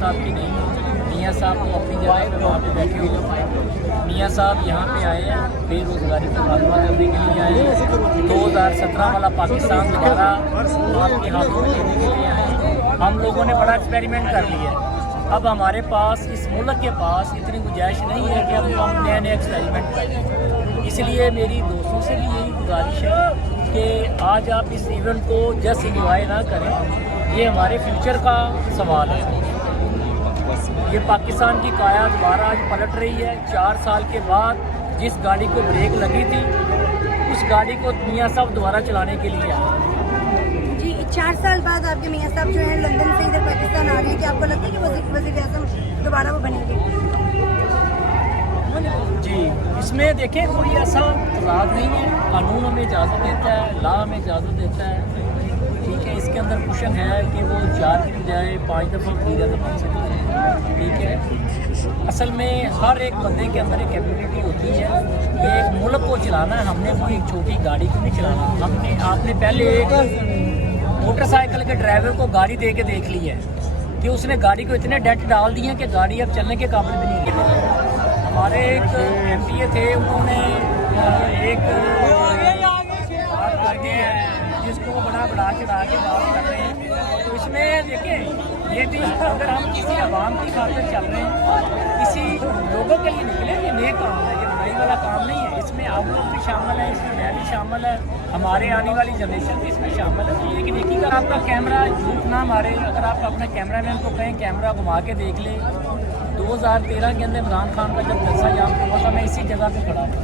साहब की नहीं, मियाँ साहब तो अपनी जगह पे वहाँ पे बैठे हुए। मियाँ साहब यहाँ पे आए हैं बेरोज़गारी को खात्मा करने के लिए आए हैं। 2017 वाला पाकिस्तान दोबारा आपके हाथों में लेने के लिए आए हैं। हम लोगों ने बड़ा एक्सपेरिमेंट कर लिया है। अब हमारे पास इस मुल्क के पास इतनी गुंजाइश नहीं है कि हम नए नए एक्सपेरिमेंट करें। इसलिए मेरी दोस्तों से भी यही गुजारिश है कि आज आप इस इवेंट को जस्ट इंजॉय ना करें, ये हमारे फ्यूचर का सवाल है। ये पाकिस्तान की काया दोबारा आज पलट रही है। 4 साल के बाद जिस गाड़ी को ब्रेक लगी थी उस गाड़ी को मियाँ साहब दोबारा चलाने के लिए आए। जी 4 साल बाद आपके मियाँ साहब जो है लंदन से इधर पाकिस्तान आ रही है, क्या आपको लगता है कि वज़ीर-ए-आज़म दोबारा वो बनेंगे? जी, इसमें देखें कोई ऐसा तज़ाद नहीं है। कानून हमें इजाज़त देता है, लॉ हमें इजाज़त देता है, ठीक है। इसके अंदर क्वेश्चन है कि वो 4 की बजाय 5 दफ़ा वज़ीर-ए-आज़म बन सकते हैं, ठीक है। असल में हर एक बंदे के अंदर एक कैपेबिलिटी होती है कि एक मुल्क को चलाना है। हमने कोई एक छोटी गाड़ी को नहीं चलाना। आपने पहले एक मोटरसाइकिल के ड्राइवर को गाड़ी दे के देख ली है कि उसने गाड़ी को इतने डेंट डाल दिए कि गाड़ी अब चलने के काबिल भी नहीं है। हमारे एक एमपीए थे, उन्होंने एक बात कर दी है जिसको बड़ा चढ़ा के बात कर रहे हैं। तो इसमें देखिए ये भी अगर हम किसी आवाम की खातिर चल रहे हैं, किसी लोगों के लिए निकले, ये नेक काम है, ये बुराई वाला काम नहीं है। इसमें आप लोग भी शामिल हैं, इसमें मैं भी शामिल है, हमारे आने वाली जनरेशन भी इसमें शामिल है। तो ये देखिएगा आपका कैमरा झूठ ना मारे। अगर आप अपने कैमरा मैन को कहें कैमरा घुमा के देख ले, 2013 के अंदर इमरान खान का जब जलसा यहाँ पे हुआ था, मैं इसी जगह पे खड़ा था।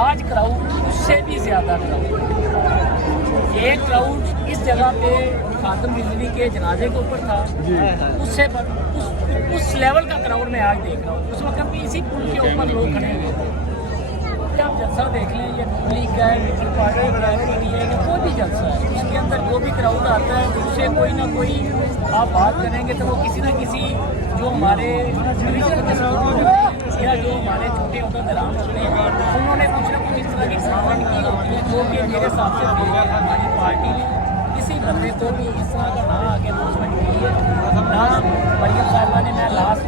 आज क्राउड उससे भी ज़्यादा क्राउड, एक क्राउड इस जगह पे खातम बिजली के जनाजे के ऊपर था, उससे उस लेवल का क्राउड मैं आज देख रहा हूँ। उस वक्त भी इसी पुल के ऊपर लोग खड़े हुए थे। आप जलसा देख लें, ये नून लीग का है, पीपल पार्टी का है, पीडीए का, कोई भी जलसा है, इसके अंदर जो भी क्राउड आता है उससे कोई ना कोई आप बात करेंगे तो वो किसी न किसी जो हमारे या जो हमारे छोटे उहदेदारान होते हैं उन्होंने कुछ ना कुछ इस तरह की कमेंट की होती है जो कि मेरे हिसाब से हमारी पार्टी ने किसी बंदे को भी इस तरह का ना आगे अनाउंसमेंट की है ना। मरियम साहिबा ने, मैं लास्ट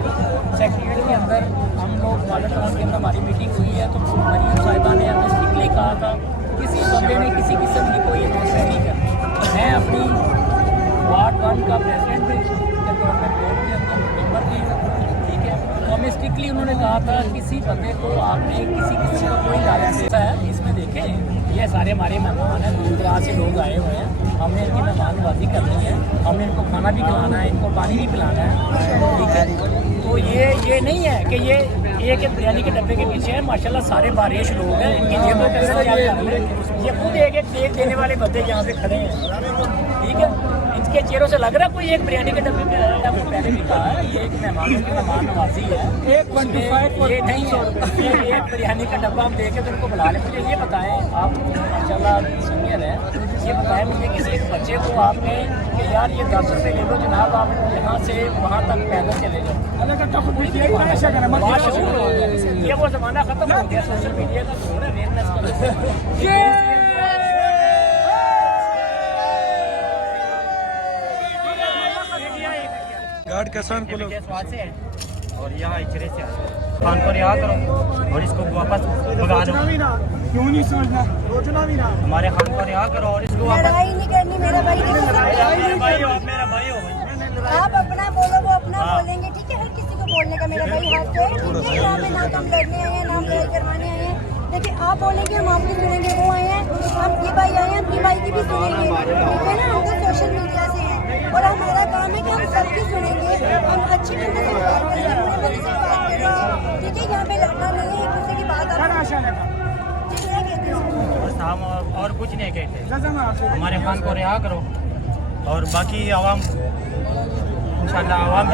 सेक्रेटरी के अंदर हम लोग वाटर टाउन के अंदर हमारी मीटिंग हुई है, तो मरियम साहिबा ने हमें स्ट्रिक्टली कहा था किसी बंदे ने किसी किस्म की कोई अनाउंसमेंट नहीं करनी। मैं अपनी वार्ड 1 का प्रेसिडेंट भी, गवर्नमेंट बोर्ड के अंदर मेम्बर भी हूँ, ठीक है। तो हमें स्ट्रिक्टली उन्होंने कहा था किसी बंदे को आपने किसी किसी का कोई लालच है। इसमें देखें ये सारे हमारे मेहमान हैं, दूर दराज से लोग आए हुए हैं, हमने इनकी मेहमानबाजी करनी है, हमें इनको खाना भी खिलाना है, इनको पानी भी पिलाना है, ठीक है। तो ये नहीं है कि ये एक बिरयानी के डब्बे के पीछे है। माशाल्लाह सारे बारिश लोग हैं, इनकी जेबों के अंदर क्या कर रहे हैं, ये खुद एक प्लेट देने वाले बंदे यहाँ पे खड़े हैं, ठीक है। इनके चेहरों से लग रहा है कोई एक बिरयानी के डब्बे में आया है। आपने पहले भी कहा है ये एक मेहमान नवाजी है, ये नहीं है ये एक बिरयानी का डब्बा हम देके तो उनको बुला लें। मुझे ये बताएं, आप माशाल्लाह सीनियर हैं, ये बताएं मुझे किसी एक बच्चे को आपने कि यार ये 10 रुपये ले लो जनाब, आप यहाँ से वहाँ तक पैदल चले जाओ, ये वो ज़माना ख़त्म हो गया, सोशल मीडिया का दौर है, अवेयरनेस का। गार्ड किसान को और यहाँ इचरे से खान पर यहाँ करो और इसको वापस भगा दो। क्यों नहीं समझना, सोचना भी ना। हमारे खान पर यहाँ करो और इसको वापस। लड़ाई नहीं करनी मेरा भाई, मेरा भाई हो आप अपना बोलो वो अपना बोलेंगे, ठीक है। हर किसी को बोलने का मेरा भाई हाथ पे, ठीक है। यहाँ पे ना तो हम लड़ने आए हैं ना हम लड़ाई करवाने आए हैं। देखिए आप बोलेंगे हम आपकी सुनेंगे, वो आए हैं हम ये भाई आए हैं हम ये भाई की भी सुनेंगे, ठीक है ना। हम तो सोशल मीडिया से हैं और हमारा काम है कि हम सबकी सुनेंगे, हम अच्छी बंदे से बात करेंगे, बुरे बंदे से बात करेंगे, ठीक है। यहाँ पे लड़ना नहीं है, एक दूसरे की बात हम और कुछ नहीं कहते। हमारे खान को रिहा करो और बाकी आवाम इंशाल्लाह आवाम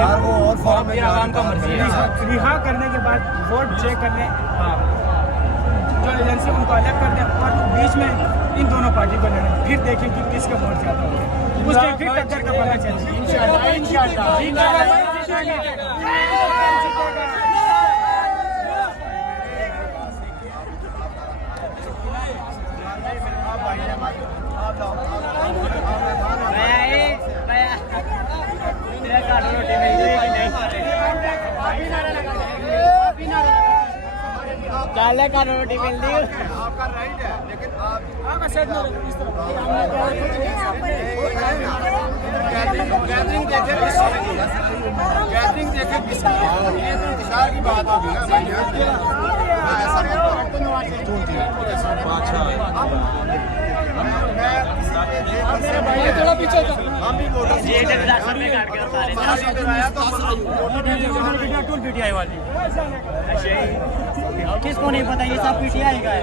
का मर्जी है। रिहा करने के बाद वोट चेक करने जो एजेंसी उनको अलग कर दें और बीच में इन दोनों पार्टी को लड़े, फिर देखें कि किसका वोट ज्यादा है, उसके फिर टक्कर का पता चलेगा इंशाल्लाह। रोटी मिल काले का रोटी मिलती है आपका राइट है, लेकिन आप गैदरिंग देखे किसकी ये तो इंतजार की बात होगी ना भाई। ऐसा नहीं थोड़ा पीछे हम भी वोटर पीटीआई वाली किसको नहीं पता ये सब पीटीआई का है।